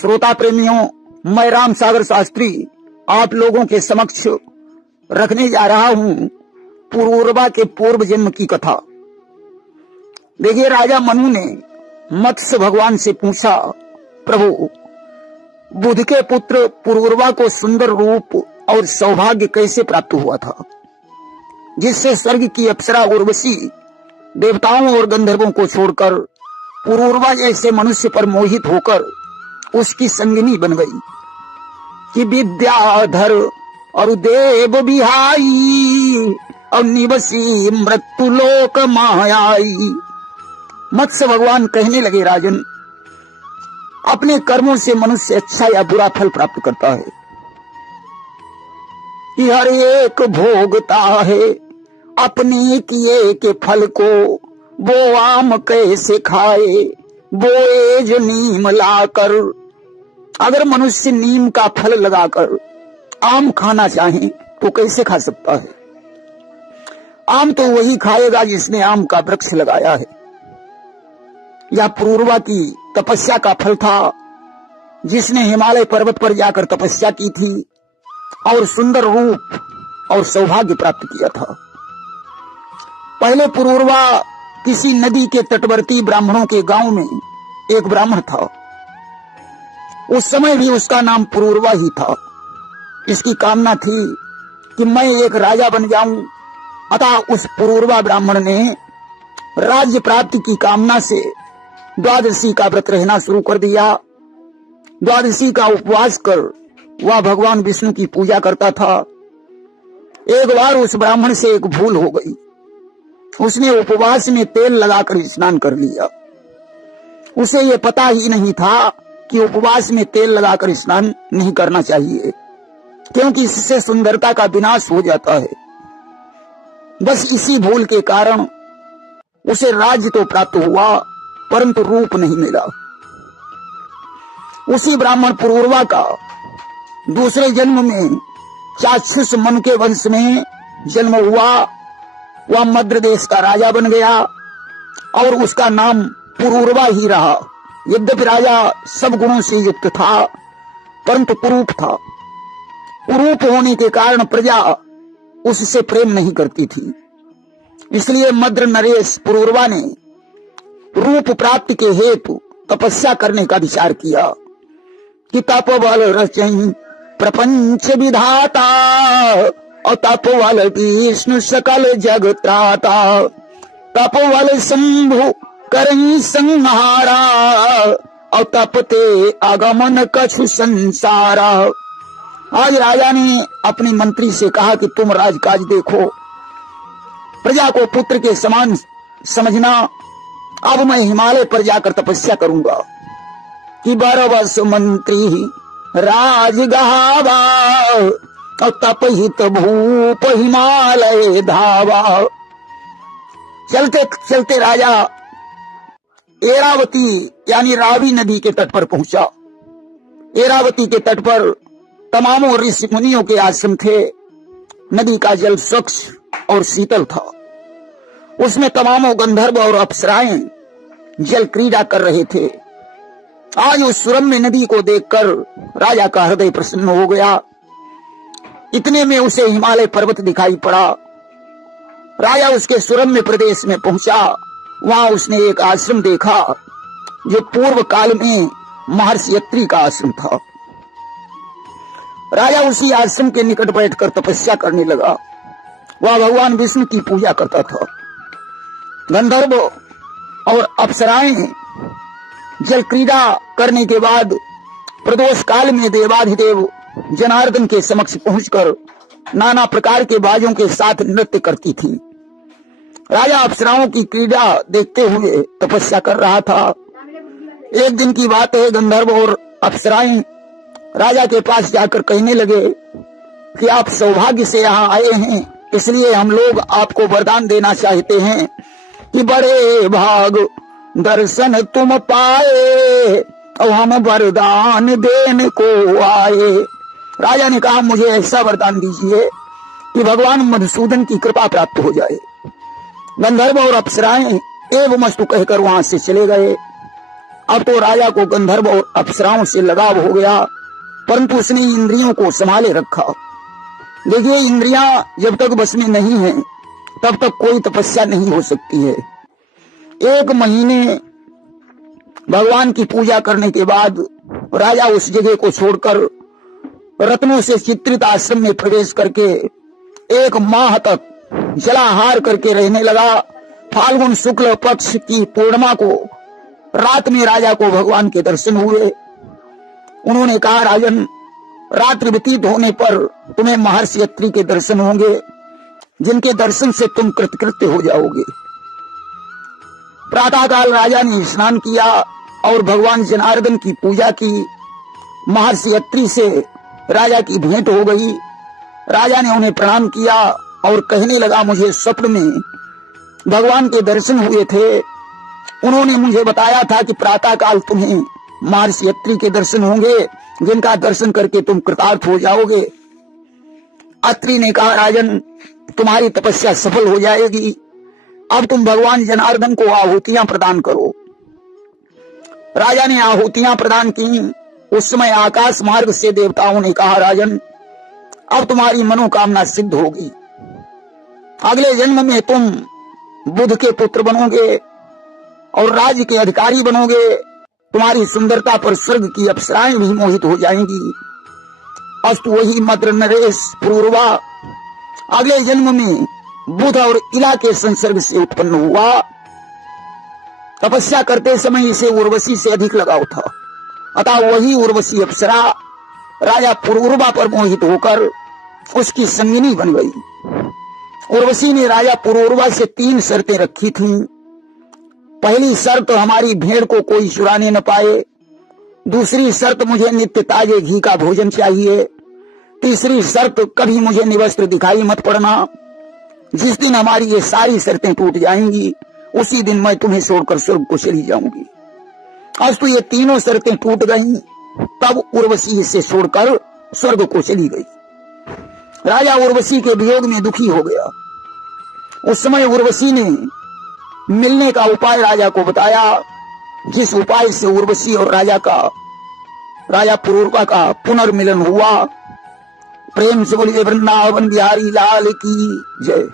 श्रोता प्रेमियों, मैं राम सागर शास्त्री आप लोगों के समक्ष रखने जा रहा हूं पुरूरवा के पूर्व जन्म की कथा। देखिए, राजा मनु ने मत्स्य भगवान से पूछा, प्रभु, बुध के पुत्र पुरूरवा को सुंदर रूप और सौभाग्य कैसे प्राप्त हुआ था, जिससे स्वर्ग की अप्सरा उर्वशी देवताओं और गंधर्वों को छोड़कर पुरूरवा जैसे मनुष्य पर मोहित होकर उसकी संगिनी बन गई कि विद्याधर और देव बिहाई और निवसी मृत्यु लोक मायाई। मत्स्य भगवान कहने लगे, राजन, अपने कर्मों से मनुष्य अच्छा या बुरा फल प्राप्त करता है कि हर एक भोगता है अपने किए के फल को। वो आम कैसे खाए बोए जो नीम लाकर। अगर मनुष्य नीम का फल लगाकर आम खाना चाहे तो कैसे खा सकता है? आम तो वही खाएगा जिसने आम का वृक्ष लगाया है। यह पुरूरवा की तपस्या का फल था, जिसने हिमालय पर्वत पर जाकर तपस्या की थी और सुंदर रूप और सौभाग्य प्राप्त किया था। पहले पुरूरवा किसी नदी के तटवर्ती ब्राह्मणों के गांव में एक ब्राह्मण था। उस समय भी उसका नाम पुरूरवा ही था। इसकी कामना थी कि मैं एक राजा बन जाऊं। अतः उस पुरूरवा ब्राह्मण ने राज्य प्राप्ति की कामना से द्वादशी का व्रत रहना शुरू कर दिया। द्वादशी का उपवास कर वह भगवान विष्णु की पूजा करता था। एक बार उस ब्राह्मण से एक भूल हो गई। उसने उपवास में तेल लगाकर स्नान कर लिया। उसे यह पता ही नहीं था कि उपवास में तेल लगाकर स्नान नहीं करना चाहिए, क्योंकि इससे सुंदरता का विनाश हो जाता है। बस इसी भूल के कारण उसे राज्य तो प्राप्त हुआ, परंतु रूप नहीं मिला। उसी ब्राह्मण पुरूरवा का दूसरे जन्म में चाक्षुष मनु के वंश में जन्म हुआ। वह मद्र देश का राजा बन गया और उसका नाम पुरूरवा ही रहा। यद्यपि राजा सब गुणों से युक्त था, परंतु कुरूप था। कुरूप होने के कारण प्रजा उससे प्रेम नहीं करती थी। इसलिए मद्र नरेश पुरूरवा ने रूप प्राप्ति के हेतु तपस्या करने का विचार किया कि तपोबल रचई प्रपंच विधाता और तपोबल विष्णु सकल जग त्राता। तपोबल शंभु करई संहारा और तपते आगमन कछु संसारा। आज राजा ने अपने मंत्री से कहा कि तुम राजकाज देखो, प्रजा को पुत्र के समान समझना। अब मैं हिमालय पर जाकर तपस्या करूंगा। कि 12 वर्ष मंत्री राज गहावा और तपहित भूप हिमालय धावा। चलते चलते राजा एरावती यानी रावी नदी के तट पर पहुंचा। एरावती के तट पर तमामों ऋषि मुनियों के आश्रम थे। नदी का जल स्वच्छ और शीतल था। उसमें तमामों गंधर्व और अप्सराएं जल क्रीड़ा कर रहे थे। आज उस सुरम्य नदी को देखकर राजा का हृदय प्रसन्न हो गया। इतने में उसे हिमालय पर्वत दिखाई पड़ा। राजा उसके सुरम्य प्रदेश में पहुंचा। वहां उसने एक आश्रम देखा जो पूर्व काल में महर्षि अत्रि का आश्रम था। राजा उसी आश्रम के निकट बैठकर तपस्या करने लगा। वह भगवान विष्णु की पूजा करता था। गंधर्व और अप्सराएं जल क्रीड़ा करने के बाद प्रदोष काल में देवाधिदेव जनार्दन के समक्ष पहुंचकर नाना प्रकार के बाजों के साथ नृत्य करती थी। राजा अप्सराओं की क्रीड़ा देखते हुए तपस्या कर रहा था। एक दिन की बात है, गंधर्व और अप्सराएं राजा के पास जाकर कहने लगे कि आप सौभाग्य से यहाँ आए हैं, इसलिए हम लोग आपको वरदान देना चाहते हैं कि बड़े भाग दर्शन तुम पाए और हम वरदान देने को आए। राजा ने कहा, मुझे ऐसा वरदान दीजिए कि भगवान मधुसूदन की कृपा प्राप्त हो जाए। गंधर्व और अप्सराएं एवं मस्तु कहकर वहां से चले गए। अब तो राजा को गंधर्व और अप्सराओं से लगाव हो गया, परंतु उसने इंद्रियों को संभाले रखा। देखिए, इंद्रियां जब तक बस में नहीं है तब तक कोई तपस्या नहीं हो सकती है। 1 महीने भगवान की पूजा करने के बाद राजा उस जगह को छोड़कर रत्नों से चित्रित आश्रम में प्रवेश करके 1 माह तक जलाहार करके रहने लगा। फाल्गुन शुक्ल पक्ष की पूर्णिमा को रात में राजा को भगवान के दर्शन हुए। उन्होंने कहा, राजन, रात्रि व्यतीत होने पर तुम्हें महर्षि अत्रि के दर्शन होंगे, जिनके दर्शन से तुम कृतकृत्य हो जाओगे। प्रातःकाल राजा ने स्नान किया और भगवान जनार्दन की पूजा की। महर्षि अत्रि से राजा की भेंट हो गई। राजा ने उन्हें प्रणाम किया और कहने लगा, मुझे स्वप्न में भगवान के दर्शन हुए थे। उन्होंने मुझे बताया था कि प्रातःकाल तुम्हें महर्षि अत्रि के दर्शन होंगे, जिनका दर्शन करके तुम कृतार्थ हो जाओगे। अत्रि ने कहा, राजन, तुम्हारी तपस्या सफल हो जाएगी। अब तुम भगवान जनार्दन को आहुतियां प्रदान करो। राजा ने आहुतियां प्रदान की। उस समय आकाश मार्ग से देवताओं ने कहा, राजन, अब तुम्हारी मनोकामना सिद्ध होगी। अगले जन्म में तुम बुध के पुत्र बनोगे और राज्य के अधिकारी बनोगे। तुम्हारी सुंदरता पर स्वर्ग की अप्सराएं भी मोहित हो जाएंगी। अस्तु वही मद्र नरेश पूर्वा अगले जन्म में बुध और इला के संसर्ग से उत्पन्न हुआ। तपस्या करते समय इसे उर्वशी से अधिक लगाव था, अतः वही उर्वशी अप्सरा राजा पुरूरवा पर मोहित होकर उसकी संगिनी बन गई। उर्वशी ने राजा पुरूरवा से 3 शर्तें रखी थीं। पहली शर्त, हमारी भेड़ को कोई चुराने न पाए। दूसरी शर्त, मुझे नित्य ताजे घी का भोजन चाहिए। तीसरी शर्त, कभी मुझे निवस्त्र दिखाई मत पड़ना। जिस दिन हमारी ये सारी शर्तें टूट जाएंगी, उसी दिन मैं तुम्हें छोड़कर स्वर्ग को चली जाऊंगी। आज तो ये तीनों शर्तें टूट गईं। तब उर्वशी इसे छोड़कर स्वर्ग को चली गई। राजा उर्वशी के वियोग में दुखी हो गया। उस समय उर्वशी ने मिलने का उपाय राजा को बताया, जिस उपाय से उर्वशी और राजा पुरूरवा का पुनर्मिलन हुआ। प्रेम से बोलिए वृंदावन बिहारी लाल की जय।